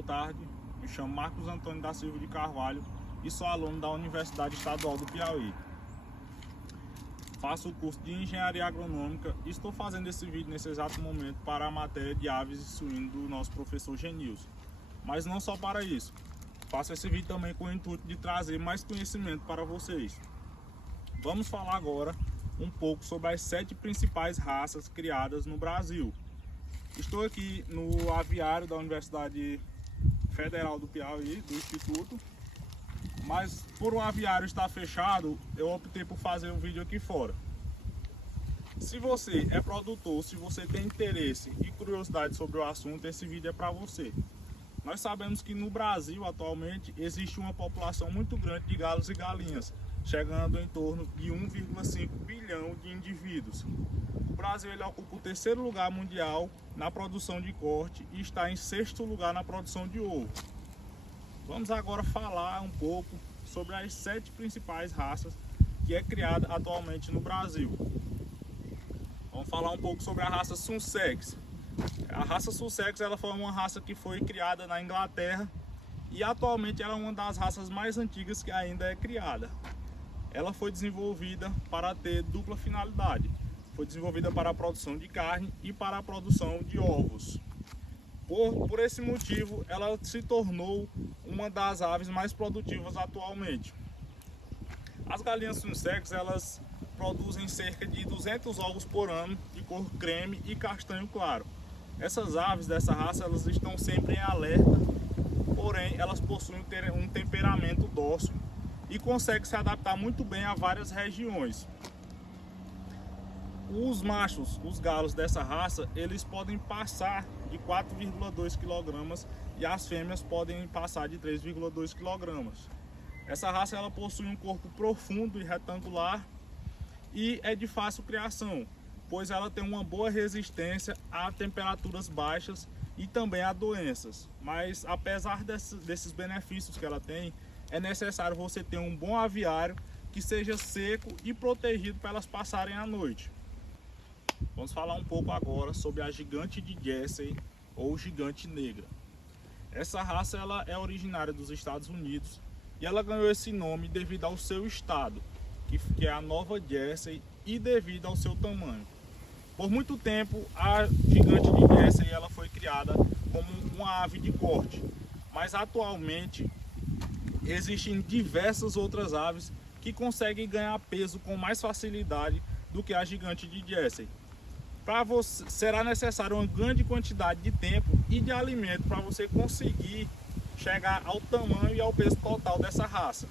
Boa tarde, me chamo Marcos Antônio da Silva de Carvalho e sou aluno da Universidade Estadual do Piauí. Faço o curso de Engenharia Agronômica e estou fazendo esse vídeo nesse exato momento para a matéria de aves e suínos do nosso professor Genilson. Mas não só para isso, faço esse vídeo também com o intuito de trazer mais conhecimento para vocês. Vamos falar agora um pouco sobre as 7 principais raças criadas no Brasil. Estou aqui no aviário da Universidade Federal do Piauí, do Instituto, mas por o aviário estar fechado, eu optei por fazer um vídeo aqui fora. Se você é produtor, se você tem interesse e curiosidade sobre o assunto, esse vídeo é para você. Nós sabemos que no Brasil atualmente existe uma população muito grande de galos e galinhas, chegando em torno de 1,5 bilhão de indivíduos. O Brasil ele ocupa o 3º lugar mundial na produção de corte e está em 6º lugar na produção de ovo. Vamos agora falar um pouco sobre as 7 principais raças que é criada atualmente no Brasil. Vamos falar um pouco sobre a raça Sussex. A raça Sussex ela foi uma raça que foi criada na Inglaterra e atualmente ela é uma das raças mais antigas que ainda é criada. Ela foi desenvolvida para ter dupla finalidade. Foi desenvolvida para a produção de carne e para a produção de ovos. Por esse motivo, ela se tornou uma das aves mais produtivas atualmente. As galinhas Sussex, elas produzem cerca de 200 ovos por ano de cor creme e castanho claro. Essas aves dessa raça, elas estão sempre em alerta, porém elas possuem um temperamento dócil e conseguem se adaptar muito bem a várias regiões. Os machos, os galos dessa raça, eles podem passar de 4,2 kg e as fêmeas podem passar de 3,2 kg. Essa raça ela possui um corpo profundo e retangular e é de fácil criação, pois ela tem uma boa resistência a temperaturas baixas e também a doenças. Mas apesar desses benefícios que ela tem, é necessário você ter um bom aviário que seja seco e protegido para elas passarem a noite. Vamos falar um pouco agora sobre a gigante de Jersey ou gigante negra. Essa raça ela é originária dos Estados Unidos e ela ganhou esse nome devido ao seu estado, que é a Nova Jersey, e devido ao seu tamanho. Por muito tempo a gigante de Jersey ela foi criada como uma ave de corte, mas atualmente existem diversas outras aves que conseguem ganhar peso com mais facilidade do que a gigante de Jersey. Para você será necessário uma grande quantidade de tempo e de alimento para você conseguir chegar ao tamanho e ao peso total dessa raça.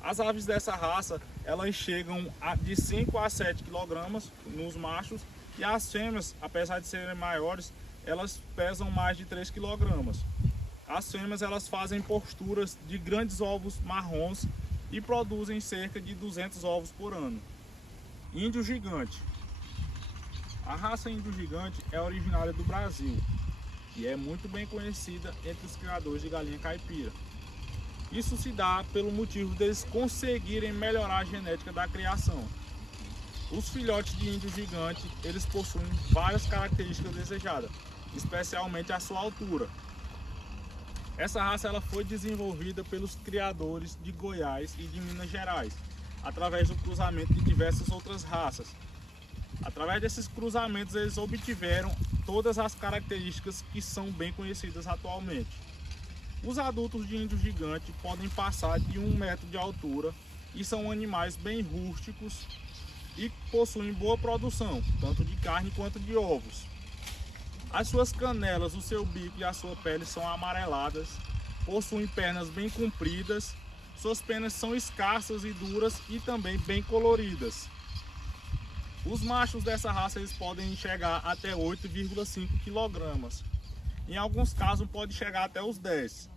As aves dessa raça elas chegam de 5 a 7 kg nos machos e as fêmeas, apesar de serem maiores, elas pesam mais de 3 kg. As fêmeas elas fazem posturas de grandes ovos marrons e produzem cerca de 200 ovos por ano. Índio gigante. A raça índio gigante é originária do Brasil e é muito bem conhecida entre os criadores de galinha caipira. Isso se dá pelo motivo deles conseguirem melhorar a genética da criação. Os filhotes de índio gigante, eles possuem várias características desejadas, especialmente a sua altura. Essa raça ela foi desenvolvida pelos criadores de Goiás e de Minas Gerais, através do cruzamento de diversas outras raças. Através desses cruzamentos eles obtiveram todas as características que são bem conhecidas atualmente. Os adultos de índio gigante podem passar de 1 metro de altura e são animais bem rústicos e possuem boa produção, tanto de carne quanto de ovos. As suas canelas, o seu bico e a sua pele são amareladas, possuem pernas bem compridas, suas penas são escassas e duras e também bem coloridas. Os machos dessa raça eles podem chegar até 8,5 kg. Em alguns casos pode chegar até os 10.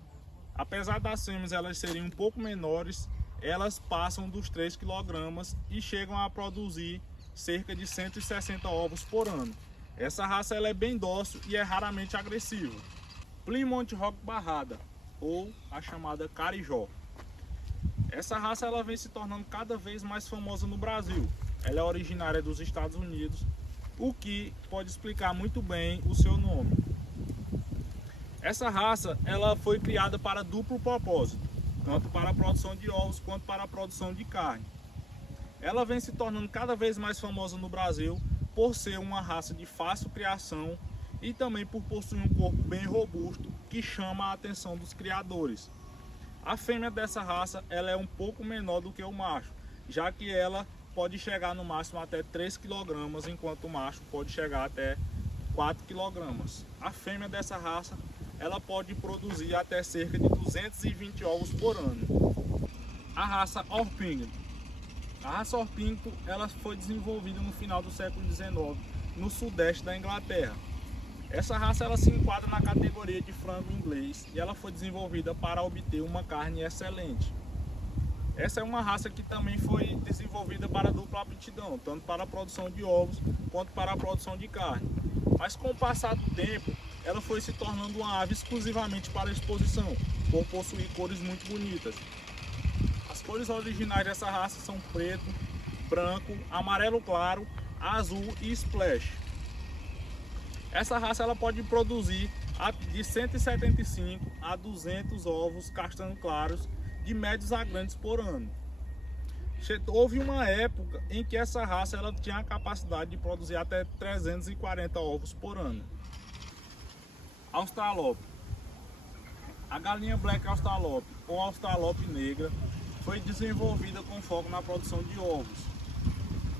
Apesar das fêmeas elas serem um pouco menores, elas passam dos 3 kg e chegam a produzir cerca de 160 ovos por ano. Essa raça ela é bem dócil e é raramente agressiva. Plymouth Rock Barrada, ou a chamada Carijó. Essa raça ela vem se tornando cada vez mais famosa no Brasil. Ela é originária dos Estados Unidos, o que pode explicar muito bem o seu nome. Essa raça ela foi criada para duplo propósito, tanto para a produção de ovos quanto para a produção de carne. Ela vem se tornando cada vez mais famosa no Brasil por ser uma raça de fácil criação e também por possuir um corpo bem robusto que chama a atenção dos criadores. A fêmea dessa raça ela é um pouco menor do que o macho, já que ela pode chegar no máximo até 3 kg, enquanto o macho pode chegar até 4 kg. A fêmea dessa raça ela pode produzir até cerca de 220 ovos por ano. A raça Orpington. A raça Orpington ela foi desenvolvida no final do século XIX no sudeste da Inglaterra. Essa raça ela se enquadra na categoria de frango inglês e ela foi desenvolvida para obter uma carne excelente. Essa é uma raça que também foi desenvolvida para dupla aptidão, tanto para a produção de ovos quanto para a produção de carne. Mas com o passar do tempo, ela foi se tornando uma ave exclusivamente para exposição, por possuir cores muito bonitas. As cores originais dessa raça são preto, branco, amarelo claro, azul e splash. Essa raça ela pode produzir de 175 a 200 ovos castanho claros, de médios a grandes por ano. Houve uma época em que essa raça ela tinha a capacidade de produzir até 340 ovos por ano. Australope. A galinha Black Australope ou Australope negra foi desenvolvida com foco na produção de ovos.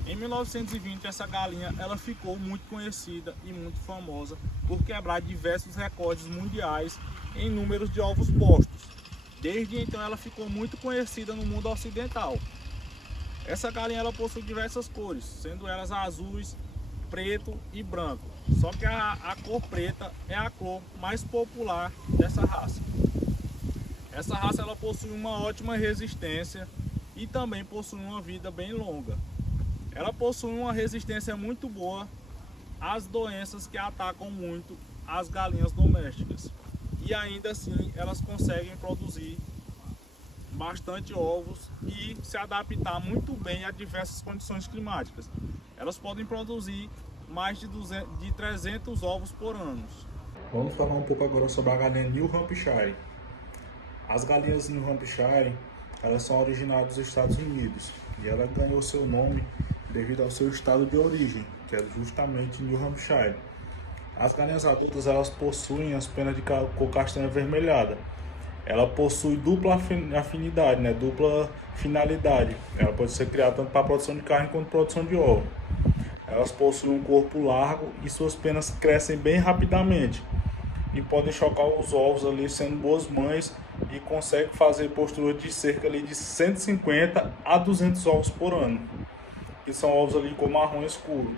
Em 1920 essa galinha ela ficou muito conhecida e muito famosa por quebrar diversos recordes mundiais em números de ovos postos. Desde então ela ficou muito conhecida no mundo ocidental. Essa galinha ela possui diversas cores, sendo elas azuis, preto e branco. Só que a cor preta é a cor mais popular dessa raça. Essa raça ela possui uma ótima resistência e também possui uma vida bem longa. Ela possui uma resistência muito boa às doenças que atacam muito as galinhas domésticas. E ainda assim elas conseguem produzir bastante ovos e se adaptar muito bem a diversas condições climáticas. Elas podem produzir mais de 300 ovos por ano. Vamos falar um pouco agora sobre a galinha New Hampshire. As galinhas New Hampshire elas são originárias dos Estados Unidos e ela ganhou seu nome devido ao seu estado de origem, que é justamente New Hampshire. As galinhas adultas elas possuem as penas de cor castanha avermelhada. Ela possui dupla afinidade, dupla finalidade. Ela pode ser criada tanto para a produção de carne quanto produção de ovo. Elas possuem um corpo largo e suas penas crescem bem rapidamente e podem chocar os ovos ali sendo boas mães e conseguem fazer postura de cerca ali de 150 a 200 ovos por ano, que são ovos ali com marrom escuro.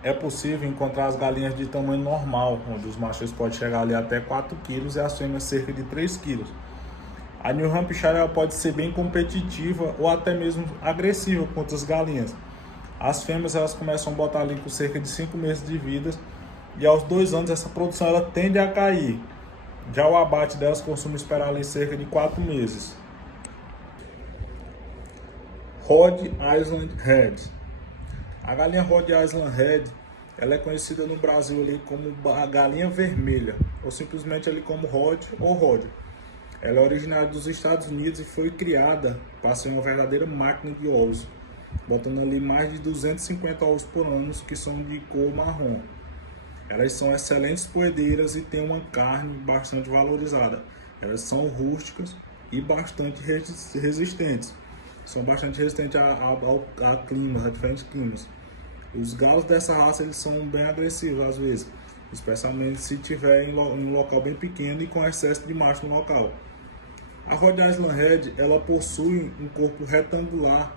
É possível encontrar as galinhas de tamanho normal, onde os machos podem chegar ali até 4 kg e as fêmeas cerca de 3 kg. A New Hampshire ela pode ser bem competitiva ou até mesmo agressiva contra as galinhas. As fêmeas elas começam a botar ali com cerca de 5 meses de vida e aos 2 anos essa produção ela tende a cair. Já o abate delas costuma esperar ali cerca de 4 meses. Rhode Island Red. A galinha Rhode Island Red ela é conhecida no Brasil ali como a galinha vermelha, ou simplesmente ali como Rhode ou Rhode. Ela é originária dos Estados Unidos e foi criada para ser uma verdadeira máquina de ovos, botando ali mais de 250 ovos por ano que são de cor marrom. Elas são excelentes poedeiras e têm uma carne bastante valorizada. Elas são rústicas e bastante resistentes. São bastante resistentes a clima, a diferentes climas. Os galos dessa raça eles são bem agressivos às vezes, especialmente se tiver em um local bem pequeno e com excesso de macho no local. A Rhode Island Red ela possui um corpo retangular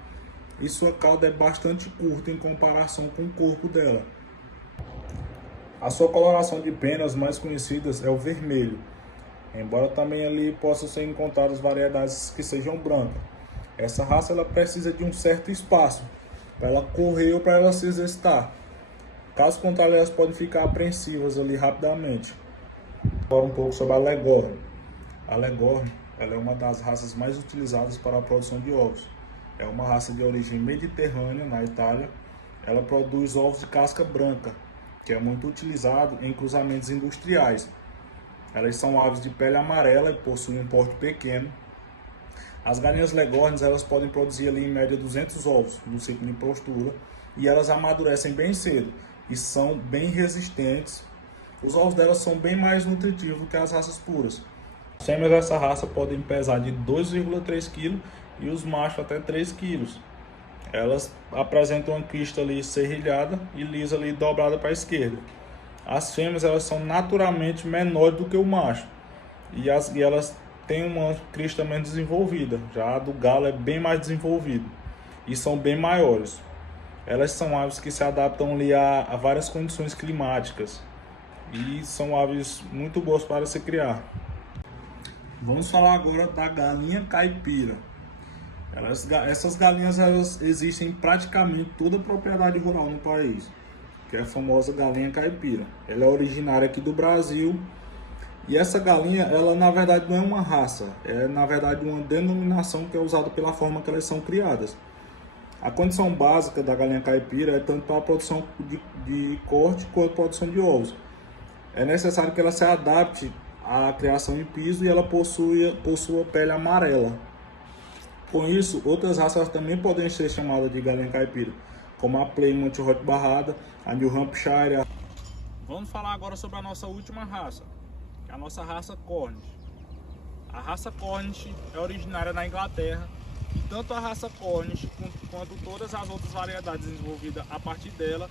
e sua cauda é bastante curta em comparação com o corpo dela. A sua coloração de penas mais conhecidas é o vermelho, embora também ali possam ser encontradas variedades que sejam brancas. Essa raça ela precisa de um certo espaço para ela correr ou para ela se exercitar. Caso contrário, elas podem ficar apreensivas ali rapidamente. Agora um pouco sobre a Leghorn. A Leghorn ela é uma das raças mais utilizadas para a produção de ovos. É uma raça de origem mediterrânea, na Itália. Ela produz ovos de casca branca, que é muito utilizado em cruzamentos industriais. Elas são aves de pele amarela e possuem um porte pequeno. As galinhas Leghorns, elas podem produzir ali em média 200 ovos no ciclo de postura e elas amadurecem bem cedo e são bem resistentes. Os ovos delas são bem mais nutritivos do que as raças puras. As fêmeas dessa raça podem pesar de 2,3 kg e os machos até 3 kg. Elas apresentam uma crista ali serrilhada e lisa ali dobrada para a esquerda. As fêmeas, elas são naturalmente menores do que o macho e elas têm uma crista menos desenvolvida. Já a do galo é bem mais desenvolvida e são bem maiores. Elas são aves que se adaptam ali a várias condições climáticas e são aves muito boas para se criar. Vamos falar agora da galinha caipira. Essas galinhas, elas existem em praticamente toda a propriedade rural no país, que é a famosa galinha caipira. Ela é originária aqui do Brasil e essa galinha, ela na verdade não é uma raça, é na verdade uma denominação que é usada pela forma que elas são criadas. A condição básica da galinha caipira é tanto para a produção de corte quanto a produção de ovos. É necessário que ela se adapte à criação em piso e ela possua pele amarela. Com isso, outras raças também podem ser chamadas de galinha caipira, como a Plymouth Rote Barrada, a New Hampshire. Vamos falar agora sobre a nossa última raça, que é a nossa raça Cornish. A raça Cornish é originária da Inglaterra e tanto a raça Cornish quanto todas as outras variedades desenvolvidas a partir dela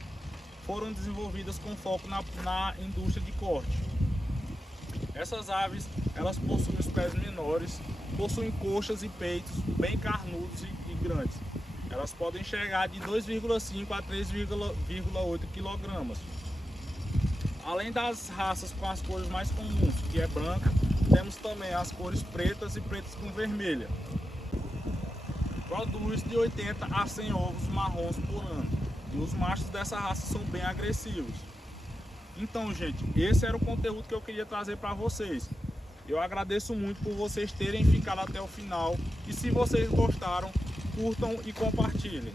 foram desenvolvidas com foco na indústria de corte. Essas aves, elas possuem os pés menores, possuem coxas e peitos bem carnudos e grandes. Elas podem chegar de 2,5 a 3,8 kg. Além das raças com as cores mais comuns, que é branca, temos também as cores pretas e pretas com vermelha. Produz de 80 a 100 ovos marrons por ano. E os machos dessa raça são bem agressivos. Então, gente, esse era o conteúdo que eu queria trazer para vocês. Eu agradeço muito por vocês terem ficado até o final. E se vocês gostaram, curtam e compartilhem.